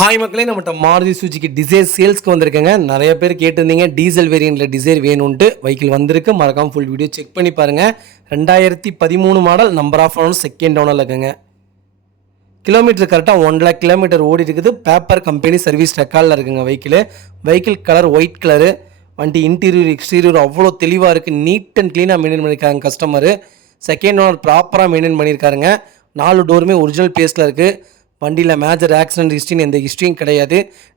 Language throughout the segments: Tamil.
ஹாய் மக்களே, நம்மகிட்ட மாருதி சுஜுகி டிசைர் சேல்ஸ்க்கு வந்திருக்கேங்க. நிறைய பேர் கேட்டிருந்தீங்க டீசல் வேரியண்ட்டில் டிசைர் வேணும்ன்ட்டு. வெஹிக்கிள் வந்திருக்கு. மறக்காமல் ஃபுல் வீடியோ செக் பண்ணி பாருங்கள். 2013 model, number of owner second ஓனரில் இருக்குங்க. கிலோமீட்டர் கரெக்டாக 1,00,000 கிலோமீட்டர் ஓடி இருக்குது. பேப்பர் கம்பெனி சர்வீஸ் ரெக்கார்டில் இருக்குங்க வெஹிக்கிள் கலர் ஒயிட் கலரு. வண்டி இன்டீரியர் எக்ஸ்டீரியர் அவ்வளோ தெளிவாக இருக்குது. நீட் அண்ட் க்ளீனாக மெயின்டைன் பண்ணியிருக்காங்க கஸ்டமரு. செகண்ட் ஓனர் ப்ராப்பராக மெயின்டைன் பண்ணியிருக்காருங்க. 4 டோருமே ஒரிஜினல் பேஸில் இருக்குது. வண்டியில் மேஜர் ஆக்சிடென்ட் ஹிஸ்ட்ரின்னு எந்த ஹிஸ்ட்ரியும் கிடையாது.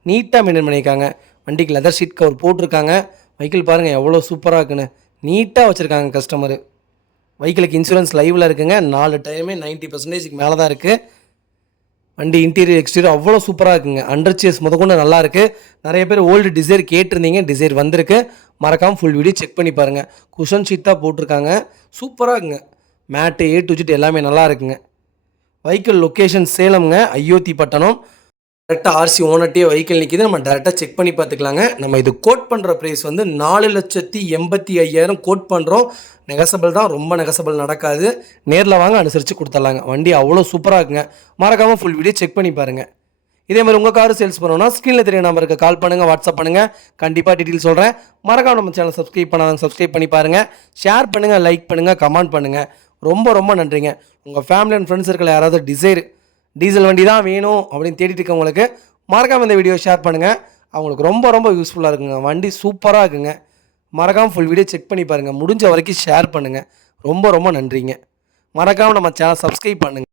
நீட்டாக மெயின்டைன் பண்ணியிருக்காங்க. வண்டிக்கு லெதர் ஷீட் கவர் போட்டிருக்காங்க. வெஹிக்கிள் பாருங்கள் எவ்வளோ சூப்பராக இருக்குன்னு. நீட்டாக வச்சுருக்காங்க கஸ்டமரு. வெஹிக்கிளுக்கு இன்சூரன்ஸ் லைவில் இருக்குங்க. 4 டயருமே 90% மேலே தான் இருக்குது. வண்டி இன்டீரியர் எக்ஸ்டீரியர் அவ்வளோ சூப்பராக இருக்குங்க. அண்டர் சேஸ் முதற்கொண்டு நல்லாயிருக்கு. நிறைய பேர் ஓல்டு டிசைர் கேட்டிருந்தீங்க. டிசைர் வந்திருக்கு. மறக்காமல் ஃபுல் வீடியோ செக் பண்ணி பாருங்கள். குஷன் ஷீட் தான் போட்டிருக்காங்க. சூப்பராக இருக்குங்க. மேட்டு A to Z எல்லாமே நல்லா இருக்குங்க. வெஹிக்கிள் லொக்கேஷன் சேலம்ங்க, அயோத்தி பட்டணம். டேரெக்டாக ஆர்சி ஓனர்ட்டே வெஹிக்கிள் நிற்கிது. நம்ம டேரெக்டாக செக் பண்ணி பார்த்துக்கலாங்க. நம்ம இது கோட் பண்ணுற ப்ரைஸ் வந்து 4,85,000 கோட் பண்ணுறோம். நெகசபிள் தான், ரொம்ப நெகசபிள் நடக்காது. நேரில் வாங்க, அனுசரித்து கொடுத்துட்லாங்க. வண்டி அவ்வளோ சூப்பராக இருக்குங்க. மறக்காமல் ஃபுல் வீடியோ செக் பண்ணி பாருங்கள். இதே மாதிரி உங்கள் கார் சேல்ஸ் பண்ணணும்னா ஸ்க்ரீனில் தெரிய நம்பருக்கு கால் பண்ணுங்கள், வாட்ஸ்அப் பண்ணுங்கள். கண்டிப்பாக டீட்டெயில் சொல்கிறேன். மறக்காம நம்ம சேனல் சப்ஸ்கிரைப் பண்ணாங்க, சப்ஸ்கிரைப் பண்ணி பாருங்கள். ஷேர் பண்ணுங்கள், லைக் பண்ணுங்கள், கமெண்ட் பண்ணுங்கள். ரொம்ப ரொம்ப நன்றிங்க. உங்கள் ஃபேமிலி அண்ட் ஃப்ரெண்ட்ஸ் இருக்கிற யாராவது டீசல் வண்டி தான் வேணும் அப்படின்னு தேடிட்டு இருக்கவங்களுக்கு மறக்காமல் இந்த வீடியோ ஷேர் பண்ணுங்கள். அவங்களுக்கு ரொம்ப ரொம்ப யூஸ்ஃபுல்லாக இருக்குங்க. வண்டி சூப்பராக இருக்குங்க. மறக்காமல் ஃபுல் வீடியோ செக் பண்ணி பாருங்கள். முடிஞ்ச வரைக்கும் ஷேர் பண்ணுங்கள். ரொம்ப ரொம்ப நன்றிங்க. மறக்காமல் நம்ம சேனல் சப்ஸ்கிரைப் பண்ணுங்கள்.